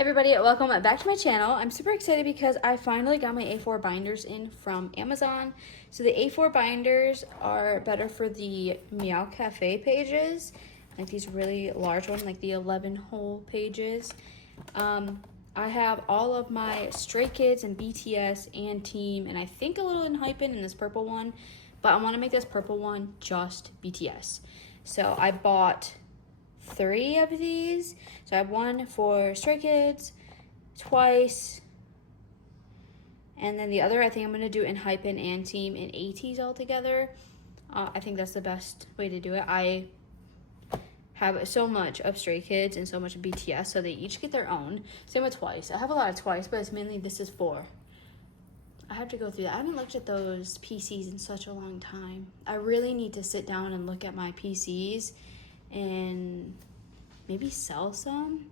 Hey everybody, welcome back to my channel. I'm super excited because I finally got my A4 binders in from Amazon. So the A4 binders are better for the Meow Cafe pages, like these really large ones, like the 11 whole pages. I have all of my Stray Kids and BTS and Team, and I think a little Enhypen in this purple one, but I want to make this purple one just BTS. So I bought 3 of these. So I have one for Stray Kids, twice, and then the other I think I'm going to do Enhypen and Team and ATEEZ all together. I think that's the best way to do it. I have so much of Stray Kids and so much of BTS, so they each get their own. Same with twice. I have a lot of twice, but it's mainly this is 4. I have to go through that. I haven't looked at those PCs in such a long time. I really need to sit down and look at my PCs and maybe sell some.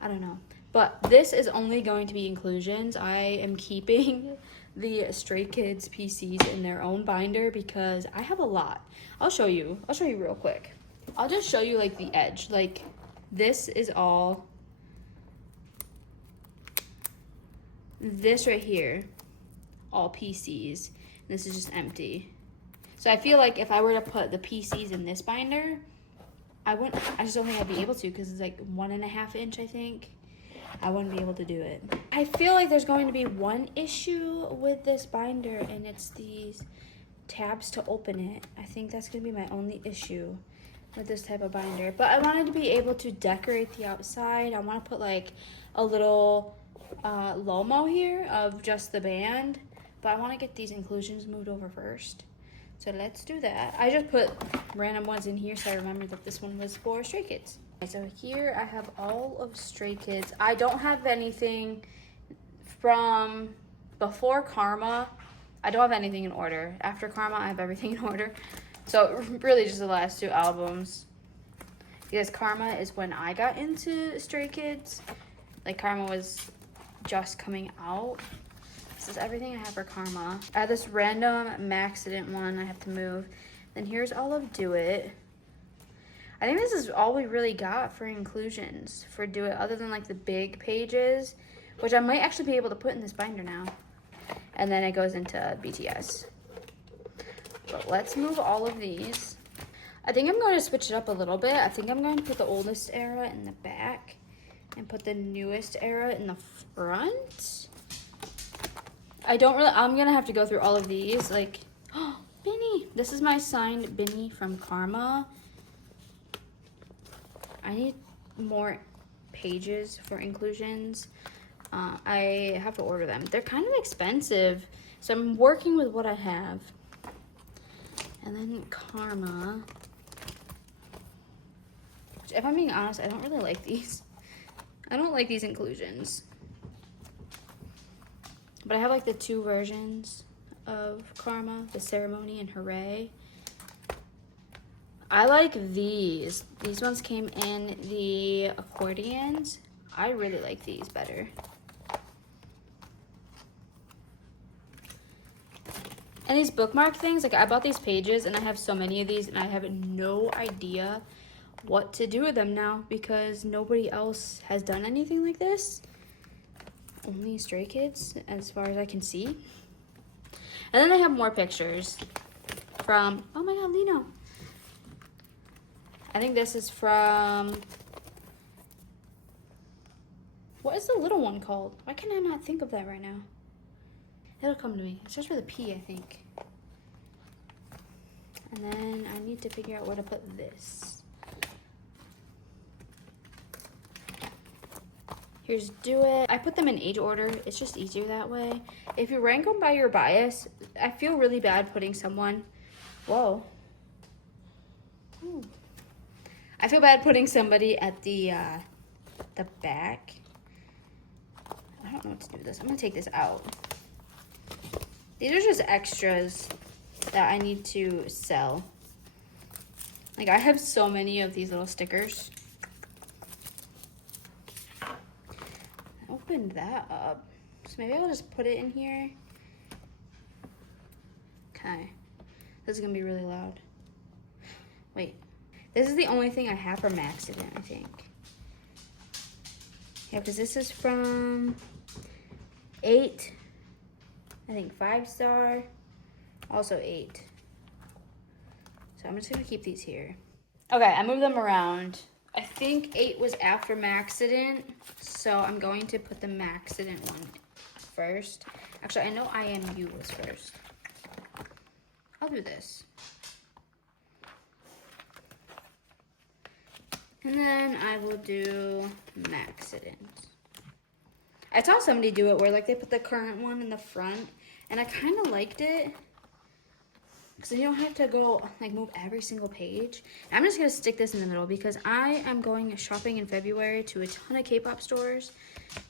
I don't know. But this is only going to be inclusions. I am keeping the Stray Kids PCs in their own binder because I have a lot. I'll show you real quick. I'll just show you like the edge. Like this is all, this right here, all PCs. This is just empty. So I feel like if I were to put the PCs in this binder, I just don't think I'd be able to because it's like 1.5 inch, I think. I wouldn't be able to do it. I feel like there's going to be one issue with this binder, and it's these tabs to open it. I think that's going to be my only issue with this type of binder. But I wanted to be able to decorate the outside. I want to put like a little Lomo here of just the band. But I want to get these inclusions moved over first. So let's do that. I just put random ones in here so I remember that this one was for Stray Kids. Okay, so here I have all of Stray Kids. I don't have anything from before Karma. I don't have anything in order. After Karma, I have everything in order. So really just the last 2 albums. Because Karma is when I got into Stray Kids. Like Karma was just coming out. This is everything I have for Karma. I have this random Maxident one I have to move. Then here's all of Do It. I think this is all we really got for inclusions for Do It, other than like the big pages, which I might actually be able to put in this binder now. And then it goes into BTS. But let's move all of these. I think I'm going to switch it up a little bit. I think I'm going to put the oldest era in the back and put the newest era in the front. I'm gonna have to go through all of these. Like, oh, Binny. This is my signed Binny from Karma. I need more pages for inclusions. I have to order them. They're kind of expensive, so I'm working with what I have. And then Karma. Which, if I'm being honest, I don't really like these. I don't like these inclusions. But I have like the 2 versions of Karma, the Ceremony and Hooray. I like these. These ones came in the accordions. I really like these better. And these bookmark things, like I bought these pages and I have so many of these and I have no idea what to do with them now because nobody else has done anything like this. Only Stray Kids, as far as I can see. And then they have more pictures from, oh my god, Lino. I think this is from, what is the little one called? Why can I not think of that right now? It'll come to me. It starts with a P, I think. And then I need to figure out where to put this. Here's Do It. I put them in age order. It's just easier that way. If you rank them by your bias, I feel really bad putting someone, whoa. Ooh. I feel bad putting somebody at the back. I don't know what to do with this. I'm gonna take this out. These are just extras that I need to sell. Like I have so many of these little stickers. Opened that up. So maybe I'll just put it in here. Okay. This is gonna be really loud. Wait. This is the only thing I have from Maxident, I think. Yeah, because this is from 8, I think 5-star, also 8. So I'm just gonna keep these here. Okay, I moved them around. I think 8 was after Maxident, so I'm going to put the Maxident one first. Actually, I know IMU was first. I'll do this. And then I will do Maxident. I saw somebody do it where like they put the current one in the front, and I kind of liked it because you don't have to go like move every single page. And I'm just gonna stick this in the middle because I am going shopping in February to a ton of K-pop stores,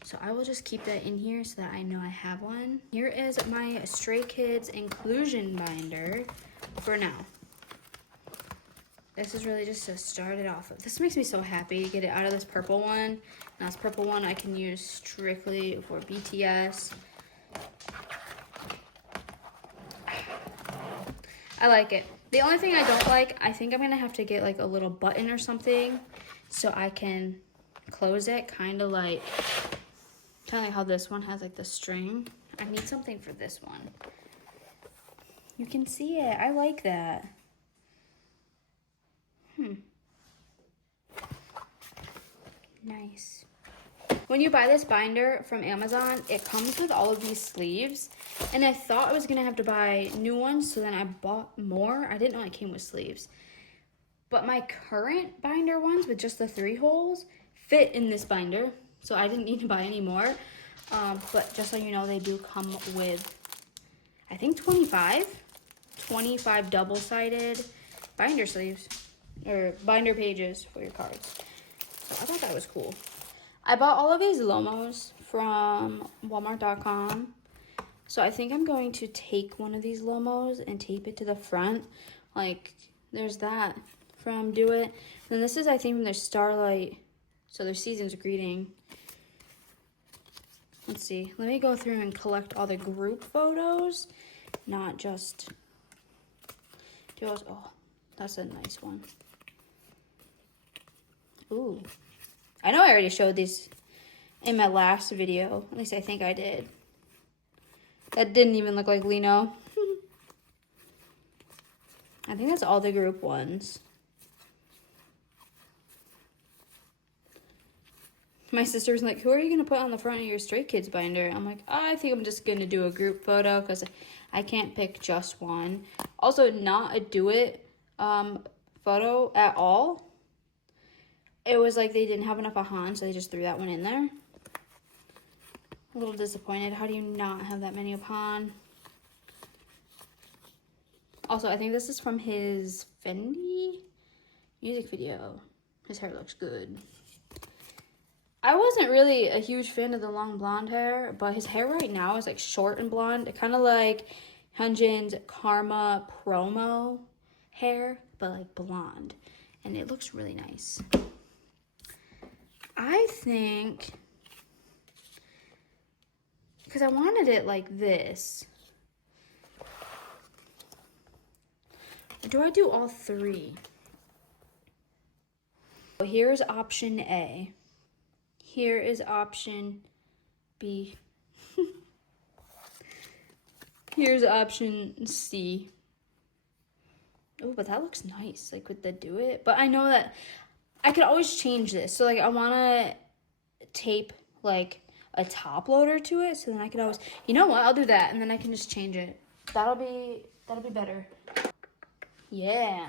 so I will just keep that in here so that I know I have one. Here is my Stray Kids inclusion binder for now. This is really just to start it off with. This makes me so happy to get it out of this purple one. Now this purple one I can use strictly for BTS. I like it. The only thing I don't like, I think I'm gonna have to get like a little button or something so I can close it, kind of like how this one has like the string. I need something for this one. You can see it. I like that. Nice. When you buy this binder from Amazon, it comes with all of these sleeves, and I thought I was gonna have to buy new ones, so then I bought more. I didn't know it came with sleeves. But my current binder ones with just the 3 holes fit in this binder, so I didn't need to buy any more. But just so you know, they do come with, I think 25 double-sided binder sleeves, or binder pages for your cards. So I thought that was cool. I bought all of these Lomos from Walmart.com. So I think I'm going to take one of these Lomos and tape it to the front. Like, there's that from Do It. And this is, I think, from their Starlight, so their Season's Greeting. Let's see. Let me go through and collect all the group photos, not just duos. Oh, that's a nice one. Ooh. I know I already showed these in my last video. At least I think I did. That didn't even look like Lino. I think that's all the group ones. My sister was like, who are you going to put on the front of your Stray Kids binder? I'm like, I think I'm just going to do a group photo because I can't pick just one. Also, not a Do It photo at all. It was like they didn't have enough of Han, so they just threw that one in there. A little disappointed. How do you not have that many of Han? Also, I think this is from his Fendi music video. His hair looks good. I wasn't really a huge fan of the long blonde hair, but his hair right now is like short and blonde. Kind of like Hyunjin's Karma promo hair, but like blonde. And it looks really nice. I think, because I wanted it like this. Or do I do all 3? So here's option A. Here is option B. Here's option C. Oh, but that looks nice, like with the Do It. But I know that I could always change this. So like I want to tape like a top loader to it, so then I could always, you know what, I'll do that, and then I can just change it. That'll be better. Yeah.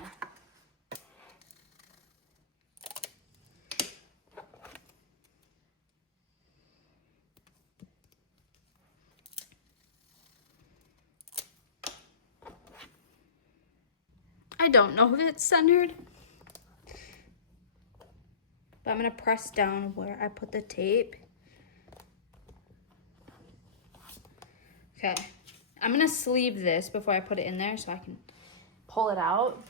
I don't know if it's centered, but I'm gonna press down where I put the tape. Okay, I'm gonna sleeve this before I put it in there so I can pull it out.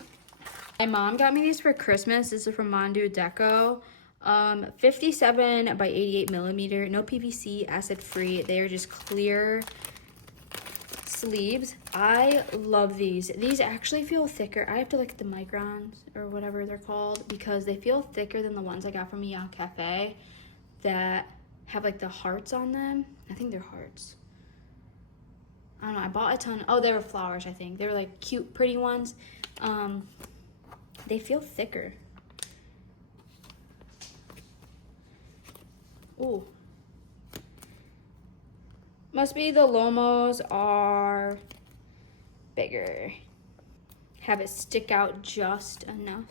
My mom got me these for Christmas. This is from Mondu Deco. 57 by 88 millimeter, no PVC, acid free. They are just clear sleeves. I love these. These actually feel thicker. I have to look at the microns or whatever they're called because they feel thicker than the ones I got from Meow Cafe that have like the hearts on them. I think they're hearts. I don't know, I bought a ton. Oh, they were flowers, I think. They were like cute, pretty ones. They feel thicker. Ooh. Must be the Lomos are bigger. Have it stick out just enough.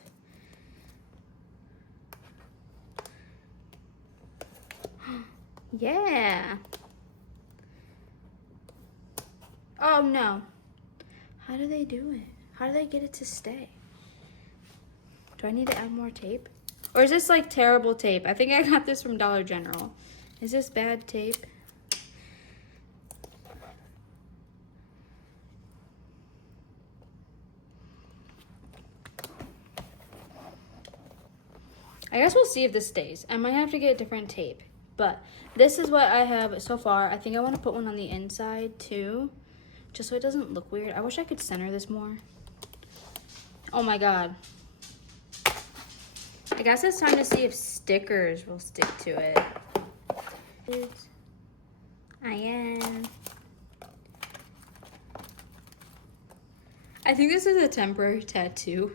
Yeah. Oh no. How do they do it? How do they get it to stay? Do I need to add more tape? Or is this like terrible tape? I think I got this from Dollar General. Is this bad tape? I guess we'll see if this stays. I might have to get different tape. But this is what I have so far. I think I want to put one on the inside too, just so it doesn't look weird. I wish I could center this more. Oh my god. I guess it's time to see if stickers will stick to it. I am. I think this is a temporary tattoo.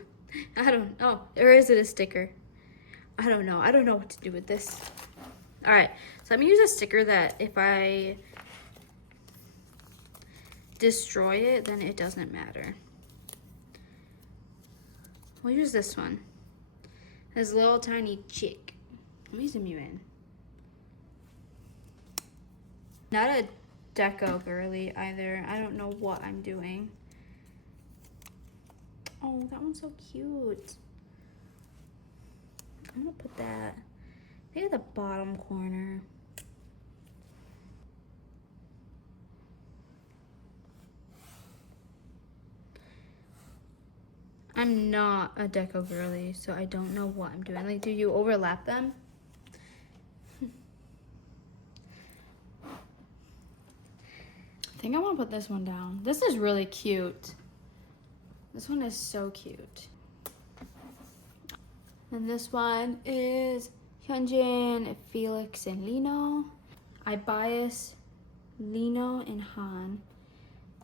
I don't know. Or is it a sticker? I don't know. I don't know what to do with this. All right, so I'm gonna use a sticker that if I destroy it, then it doesn't matter. We'll use this one. This little tiny chick. Let me zoom you in. Not a deco girly either. I don't know what I'm doing. Oh, that one's so cute. I'm gonna put that maybe at the bottom corner. I'm not a deco girly, so I don't know what I'm doing. Like, do you overlap them? I think I want to put this one down. This is really cute. This one is so cute. And this one is Hyunjin, Felix, and Lino. I bias Lino and Han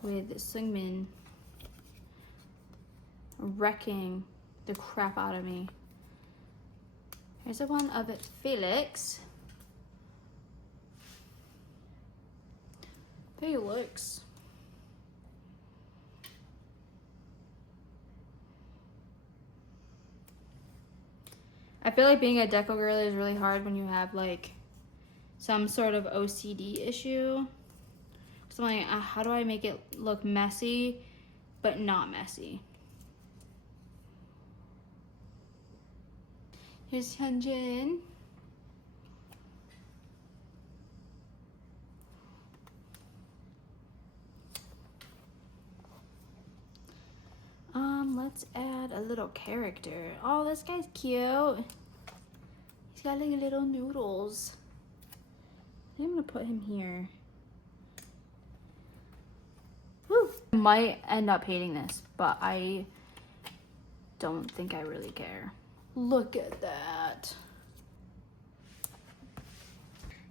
with Seungmin wrecking the crap out of me. Here's the one of Felix. Felix. I feel like being a deco girl is really hard when you have like some sort of OCD issue. So I'm like, how do I make it look messy, but not messy? Here's Hyunjin. Let's add a little character. Oh, this guy's cute. He's got like little noodles. I'm gonna put him here. Woo. I might end up hating this, but I don't think I really care. Look at that.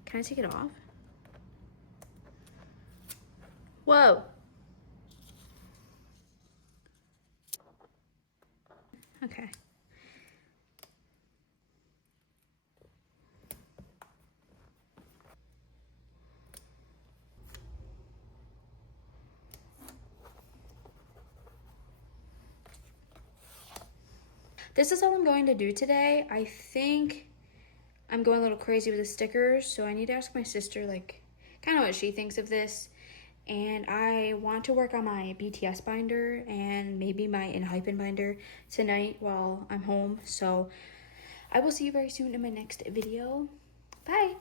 Can I take it off? Whoa. Okay. This is all I'm going to do today. I think I'm going a little crazy with the stickers, so I need to ask my sister, like, kind of what she thinks of this. And I want to work on my BTS binder and maybe my Enhypen binder tonight while I'm home. So I will see you very soon in my next video. Bye!